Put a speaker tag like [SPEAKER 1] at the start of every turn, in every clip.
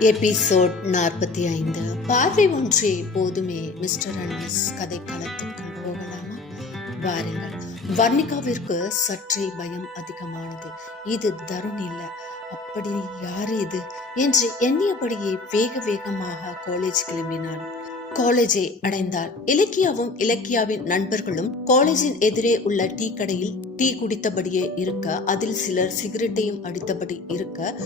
[SPEAKER 1] Episode நாற்பத்தி ஐந்து. பார்வை ஒன்றே போதுமே மிஸ்டர் அண்ட் மிஸ் கதை களத்துக்கு போகலாமா? வாருங்கள். வர்ணிகாவிற்கு சற்றே பயம் அதிகமானது. இது தருண் இல்லை. அப்படி யார் இது? என்று எண்ணியபடியே வேக வேகமாக காலேஜ் கிளம்பினாள். காலேஜை அடைந்தாள். இலக்கியாவும் இலக்கியாவின் நண்பர்களும் காலேஜின் எதிரே உள்ள டீ கடையில் டீ குடித்தபடியே இருக்க அதில் சிலர் சிகரெட்டையும் அடித்தபடி இருக்க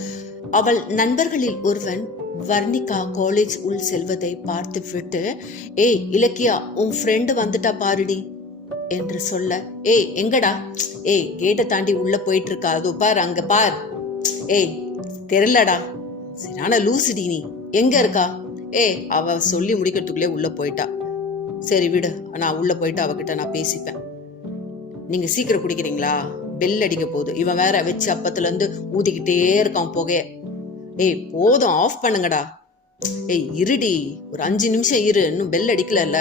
[SPEAKER 1] அவள் நண்பர்களில் ஒருவன் வர்ணிகா காலேஜ் உள் செல்வதை பார்த்து விட்டு ஏய் இலக்கியா உன் ஃப்ரெண்டு வந்துட்டா பாருடி என்று சொல்ல ஏய் எங்கடா? ஏய் கேட்டை தாண்டி உள்ள போயிட்டு இருக்கா அதோ பார் அங்க பார். ஏய் தெரியலடா. சரியான லூசிடி நீ. எங்க இருக்கா? ஏய் அவ சொல்லி முடிக்கிறதுக்குள்ளே உள்ள போயிட்டா. சரி விடு நான் உள்ள போயிட்டு அவகிட்ட நான் பேசிப்பேன். நீங்க சீக்கிரம் குடிக்கிறீங்களா? பெல் அடிக்க போகுது. இவன் வேற வச்சு அப்பத்துல இருந்து ஊதிக்கிட்டே இருக்கான் புகைய. ஏய் போதும் ஆஃப் பண்ணுங்கடா. ஏய் இருடி ஒரு அஞ்சு நிமிஷம் இரு இன்னும் பெல் அடிக்கலல்ல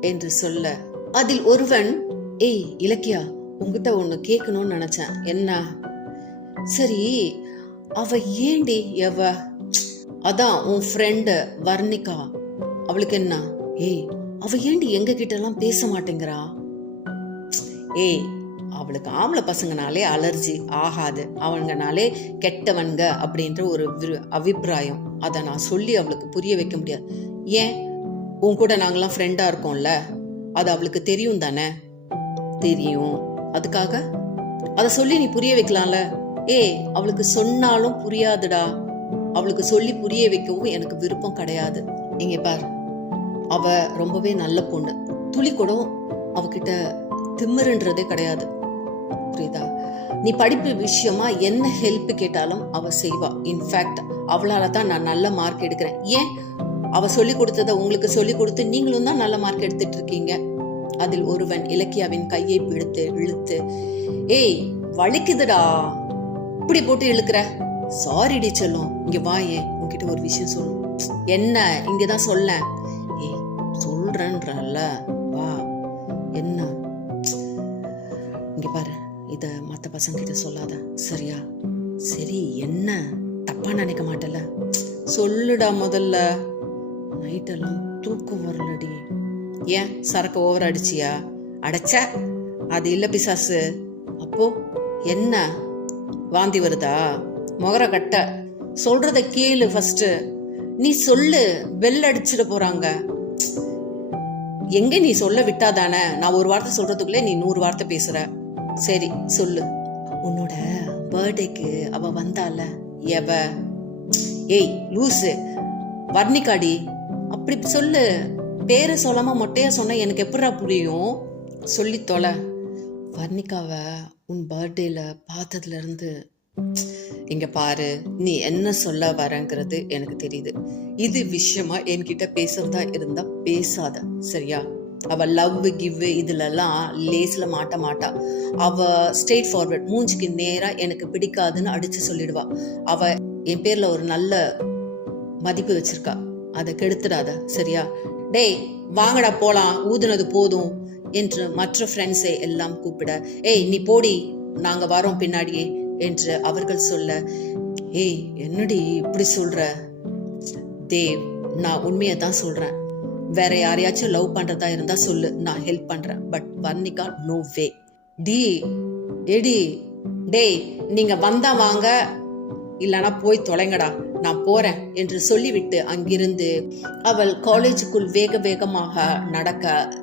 [SPEAKER 1] என்று சொல்ல. அதில் ஒருவன் ஏய் இலக்கியா உங்ககிட்ட ஒன்று கேட்கணும்னு நினைச்சேன். என்ன? சரி அவ ஏண்டி எவ? அதான் உன் ஃப்ரெண்டு வர்ணிகா அவளுக்கு என்ன? ஏய் அவ ஏண்டி எங்க கிட்ட எல்லாம் பேச மாட்டேங்கிறா? ஏய் அவளுக்கு ஆம்பளை பசங்கனாலே அலர்ஜி ஆகாது. அவங்கனாலே கெட்டவன்க அப்படின்ற ஒரு அபிப்பிராயம். அதை நான் சொல்லி அவளுக்கு புரிய வைக்க முடியாது. ஏன்? உன் கூட நாங்களாம் ஃப்ரெண்டாக இருக்கோம்ல. அது அவளுக்கு தெரியும் தானே? தெரியும். அதுக்காக? அதை சொல்லி நீ புரிய வைக்கலாம்ல. ஏ அவளுக்கு சொன்னாலும் புரியாதுடா. அவளுக்கு சொல்லி புரிய வைக்கவும் எனக்கு விருப்பம் கிடையாது. இங்க பார். அவ ரொம்பவே நல்ல பொண்ணு. துளி கூட அவகிட்ட திமிருன்றதே கிடையாது. புரியுதா? நீ படிப்பு விஷயமா என்ன ஹெல்ப் கேட்டாலும் அவ செய்வா. இன்ஃபேக்ட் அவளால தான் நான் நல்ல மார்க் எடுக்கிறேன். ஏன்? அவ சொல்லி கொடுத்ததை உங்களுக்கு சொல்லி கொடுத்து நீங்களும் தான் நல்ல மார்க் எடுத்துட்டு இருக்கீங்க. அதில் ஒருவன் இலக்கியாவின் கையை பிடித்து இழுத்து ஏய் வலிக்குதுடா. இப்படி போட்டு இழுக்கிற? சாரிடி சொல்லும். இங்க வா ஏன்? உன்கிட்ட ஒரு விஷயம் சொல்லணும். என்ன? இங்கதான் சொல்ல ஏய் சொல்றேன்றல வா. என்ன? இங்க பாரு. இதை மற்ற பசங்க கிட்ட சொல்லாத. சரியா? சரி என்ன? தப்பா நினைக்க மாட்டல சொல்லுடா முதல்ல. நைட்டெல்லாம் தூக்கம் வரலடி. ஏன்? சரக்கு ஓவர் அடிச்சியா? அடைச்ச. அது இல்லை பிசாசு. அப்போ என்ன? வாந்தி வருதா? முகர கட்ட. சொல்றத கேளு ஃபர்ஸ்ட் நீ சொல்லு. பெல் அடிச்சிட போறாங்க. எங்க நீ சொல்ல விட்டாதானே நான் ஒரு வார்த்தை சொல்றதுக்குள்ளே நீ நூறு வார்த்தை பேசுற. சரி சொல்லு. உன்னோட பர்த்டேக்கு அவ வந்தால எவ? ஏய் லூசு. வர்ணிகாடி அப்படி சொல்லு. பேரை சொல்லாம மொட்டையா சொன்ன எனக்கு எப்படா புரியும்? சொல்லி தொலை. வர்ணிகாவை உன் பர்த்டேல பார்த்ததுல இருந்து இங்க பாரு. நீ என்ன சொல்ல வரங்கிறது எனக்கு தெரியுது. இது விஷயமா என்கிட்ட பேசுறதா இருந்தா பேசாத. சரியா? அவள் லவ் கிவ்வு இதுலலாம் லேஸில் மாட்ட மாட்டா. அவள் ஸ்ட்ரெயிட் ஃபார்வர்ட் மூஞ்சிக்கு நேராக எனக்கு பிடிக்காதுன்னு அடிச்சு சொல்லிடுவா. அவள் என் பேர்ல ஒரு நல்ல மதிப்பு வச்சிருக்கா. அதை கெடுத்துடாத சரியா? டேய் வாங்கடா போலாம் ஊதுனது போதும் என்று மற்ற ஃப்ரெண்ட்ஸை எல்லாம் கூப்பிட ஏய் நீ போடி நாங்கள் வரோம் பின்னாடியே என்று அவர்கள் சொல்ல ஏய் என்னடி இப்படி சொல்ற? தேவ் நான் உண்மையை தான் சொல்கிறேன் வேற யாரையாச்சும் லவ் பண்றதா இருந்தா சொல்லு நான் ஹெல்ப் பண்றேன். பட் வர்ணிகா நோ வே டி எடி டேய் நீங்க வந்தா வாங்க இல்லனா போய் தொலைங்கடா நான் போறேன் என்று சொல்லிவிட்டு அங்கிருந்து அவள் காலேஜுக்குள் வேக வேகமாக நடக்க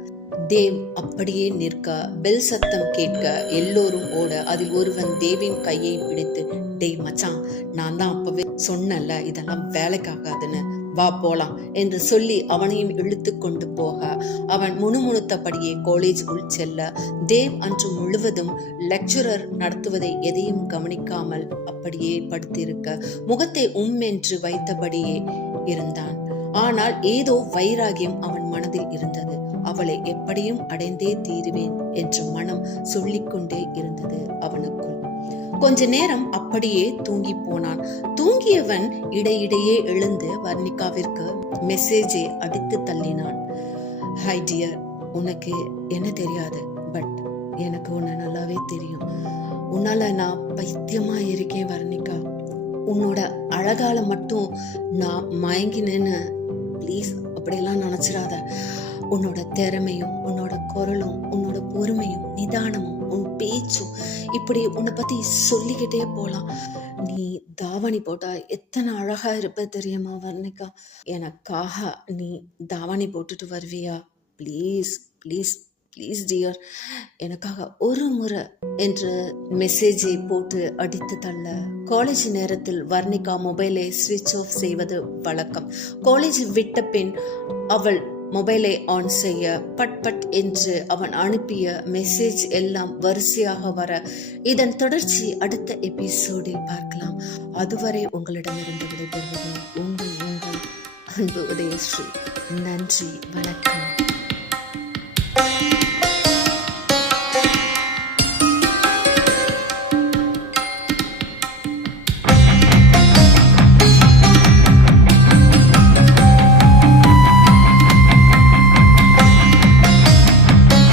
[SPEAKER 1] தேவ் அப்படியே நிற்க பெல் சத்தம் கேட்க எல்லோரும் ஓட அதில் ஒருவன் தேவின் கையை பிடித்து டேய் மச்சான் நான் தான் அப்பவே சொன்னேன்ல இதெல்லாம் வேலைக்காகாதுன்னு. வா போலாம் என்று சொல்லி அவனையும் இழுத்து கொண்டு போக. அவன் முணுமுணுத்தபடியே காலேஜ் உள் செல்ல. தேவ் அன்று முழுவதும் லெக்சரர் நடத்துவதை எதையும் கவனிக்காமல் அப்படியே படுத்திருக்க. முகத்தை உம் என்று வைத்தபடியே இருந்தான். ஆனால் ஏதோ வைராகியம் அவன் மனதில் இருந்தது. அவளை எப்படியும் அடைந்தே தீருவேன் என்று மனம் சொல்லிக்கொண்டே இருந்தது அவனுக்குள். கொஞ்ச நேரம் அப்படியே தூங்கி போனான். தூங்கியவன் இடையிடையே எழுந்து வர்ணிகாவிற்கு மெசேஜை அடித்து தள்ளினான். ஹை டியர் உனக்கு என்ன தெரியாது? பட் எனக்கு உன்னை நல்லாவே தெரியும். உன்னால நான் பைத்தியமா இருக்கேன் வர்ணிகா உன்னோட அழகால மட்டும் நான் மயங்கினேன்னு ப்ளீஸ் அப்படியெல்லாம் நினச்சிடாத உன்னோட திறமையும் உன்னோட குரலும் உன்னோட பொறுமையும் நிதானமும் உன் பேச்சும் இப்படி உன்னை பற்றி சொல்லிக்கிட்டே போகலாம் நீ தாவணி போட்டா எத்தனை அழகா இருப்ப தெரியுமா வர்ணிகா? எனக்காக நீ தாவணி போட்டுட்டு வருவியா? Please please please dear. எனக்காக ஒரு முறை என்று மெசேஜை போட்டு அடித்து தள்ள. காலேஜ் நேரத்தில் வர்ணிகா மொபைலை ஸ்விட்ச் ஆஃப் செய்வது வழக்கம். காலேஜ் விட்ட பின் அவள் மொபைலை ஆன் செய்ய பட் பட் என்று அவன் அனுப்பிய மெசேஜ் எல்லாம் வரிசையாக வர இதன் தொடர்ச்சி அடுத்த எபிசோடில் பார்க்கலாம். அதுவரை உங்களிடமிருந்து விடைபெறுவது உங்கள் உங்கள் அன்பு உதயஸ்ரீ. நன்றி வணக்கம்.